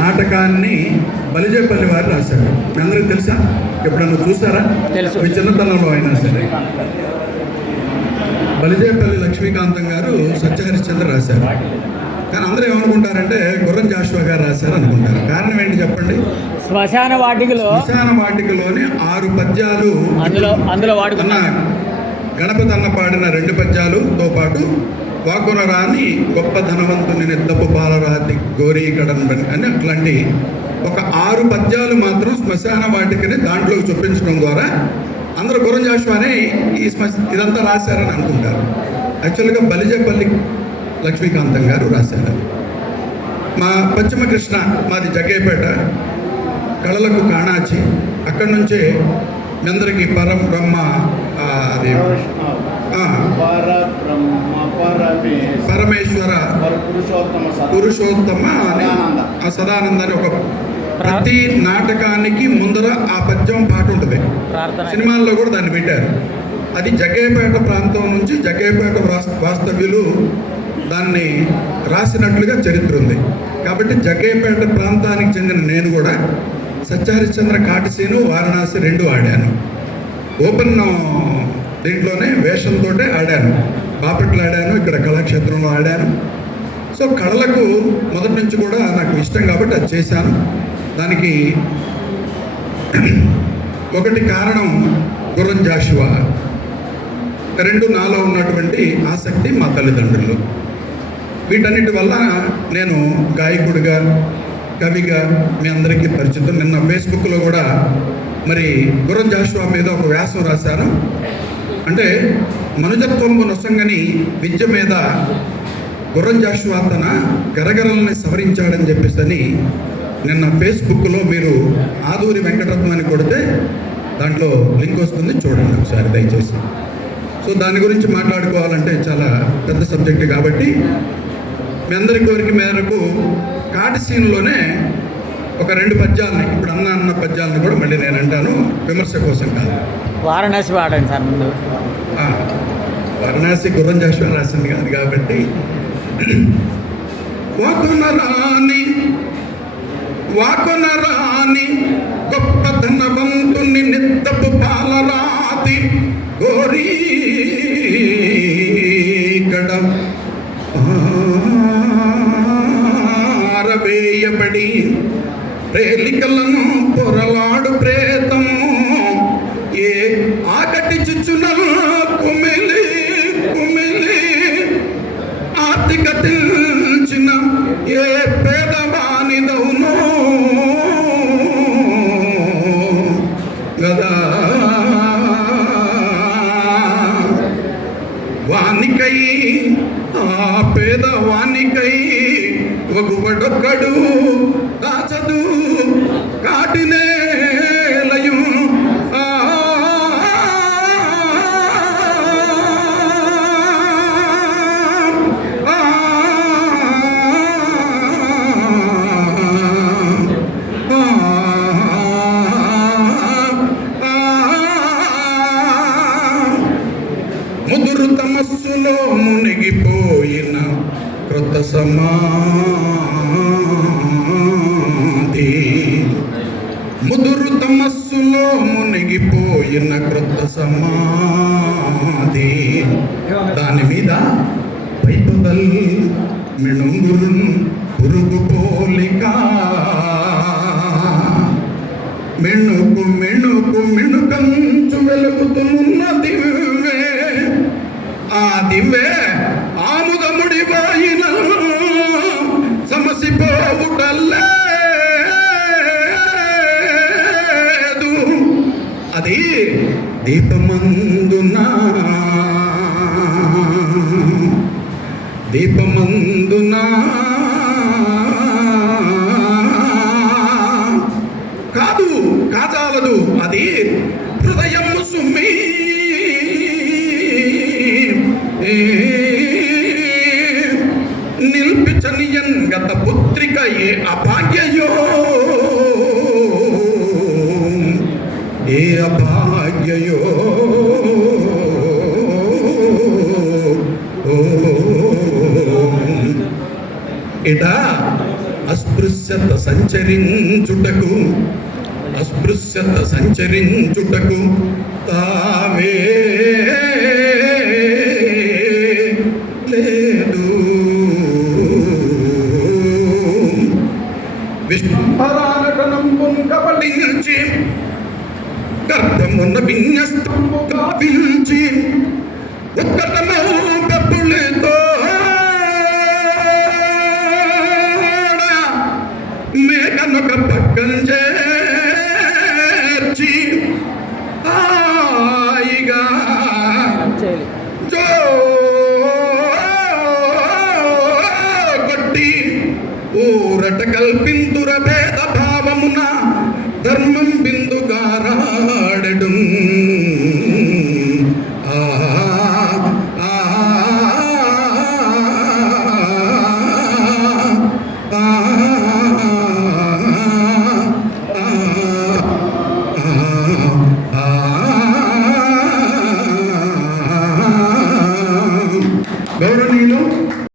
నాటకాన్ని బలిజేపల్లి వారు రాశారు. మీ అందరికీ తెలుసా? ఎప్పుడన్నా చూసారా? తెలుసు. మీ చిన్నతనంలో అయినా సరే. బలిజేపల్లి లక్ష్మీకాంతం గారు సత్యహరిశ్చంద్ర రాశారు. కానీ అందరూ ఏమనుకుంటారంటే గుర్రం జాషువా గారు రాశారు అనుకుంటారు. కారణం ఏంటి చెప్పండి? శ్మశాన వాటికలోని 6 పద్యాలు అందులో వాడుకున్న గణపతి అన్న పాడిన 2 పద్యాలతో పాటు వాకున రాని గొప్ప ధనవంతుని నిద్దపు పాలరాతి గోరీకడం అని అట్లాంటి ఒక 6 పద్యాలు మాత్రం శ్మశాన వాటికని దాంట్లోకి చొప్పించడం ద్వారా అందరూ గుర్రం జాషువానే ఇదంతా రాశారని అనుకుంటారు. యాక్చువల్గా బలిజేపల్లి లక్ష్మీకాంతం గారు రాశారు. మా పశ్చిమ కృష్ణ, మాది జగ్గేపేట, కళలకు కాణాచి. అక్కడి నుంచే మీ అందరికీ పరం బ్రహ్మ అది పరమేశ్వర పురుషోత్తమ అని ఆ సదానంద అని ఒక ప్రతి నాటకానికి ముందర ఆ పద్యం పాట ఉంటుంది. సినిమాల్లో కూడా దాన్ని పెట్టారు. అది జగ్గేపేట ప్రాంతం నుంచి జగ్గేపేట వాస్తవ్యులు దాన్ని రాసినట్లుగా చరిత్ర ఉంది. కాబట్టి జగ్గేపేట ప్రాంతానికి చెందిన నేను కూడా సత్యహరిశ్చంద్ర కాటిసీను వారణాసి 2 ఆడాను. ఓపెన్ దీంట్లోనే వేషంతో ఆడాను. బాపట్లో ఆడాను, ఇక్కడ కళాక్షేత్రంలో ఆడాను. సో కళలకు మొదటి నుంచి కూడా నాకు ఇష్టం కాబట్టి అది చేశాను. దానికి ఒకటి కారణం గుర్రం జాషువా, 2 నాలో ఉన్నటువంటి ఆసక్తి మా తల్లిదండ్రులు. వీటన్నిటి వల్ల నేను గాయకుడిగా, కవిగా మీ అందరికీ పరిచితం. నిన్న ఫేస్బుక్లో కూడా మరి గుర్రం జాషువా మీద ఒక వ్యాసం రాశాను. అంటే మనుజత్వము నొసంగని విద్య మీద గుర్రం జాషువా తన గరగరల్ని సవరించాడని చెప్పేసి నిన్న ఫేస్బుక్లో మీరు ఆదూరి వెంకటరత్నం అని కొడితే దాంట్లో లింక్ వస్తుంది, చూడండి ఒకసారి దయచేసి. సో దాని గురించి మాట్లాడుకోవాలంటే చాలా పెద్ద సబ్జెక్టు కాబట్టి మీ అందరి కోరిక మేరకు కాటిసీన్లోనే ఒక 2 పద్యాలని, ఇప్పుడు అన్న పద్యాలను కూడా మళ్ళీ నేను అంటాను, విమర్శ కోసం కాదు. వారణాసి వాడండి సార్ ముందు. వారణాసి గుర్రం జాషువా రాసింది కాదు కాబట్టి. వాకున రాని గొప్ప ధనవంతుని నిద్దపు పాలరాతి గోరీకడ ఆరవేయబడి ప్రేలికలను పొరలాడు ప్రేతము ఏ ఆకటి చుచ్చున కుమిలి కుమిలి ఆర్తిక తెల్చిన ఏ పేదవానిదవునో గదా వానికై ఆ పేదవానికై ఒగువడొక్కడు దాచదు కాటినేలయం ముదురు తమస్సులో మునిగిపోయిన క్రొత్త సమాధి, ముదురు తమస్సులో మునిగిపోయిన క్రొత్త సమాధి, దాని మీద పైపదల్ మిణుంగురు పురుగు పోలిక, మిణుకు మిణుకు మిణుకంచు వెలుగుతున్న దివ్వే, ఆ దివ్వే ఆముదముడి పోయిన సమసిపోవుటలేదు, అది దీపమందునా కాదు కాజాలదు, అది హృదయము సుమ్మి నిల్పిచనియన్ గత పుత్రిక ఏ అభాగ్యయో, ఏ అభాగ్యయో ఇట అస్త అస్పృశ్యత సంచరించుటకు తావే లేదు. విష్ణుంభరానటనంబున్ కబళించి గర్భమున్న విన్యస్తంబు గావించి ఉత్కటమౌ కపులితో మేఘనొక పక్కన చేర్చి హాయిగా జో కొట్టి ఊరట కల్పింతుర భేద భావమున ధర్మం బిందు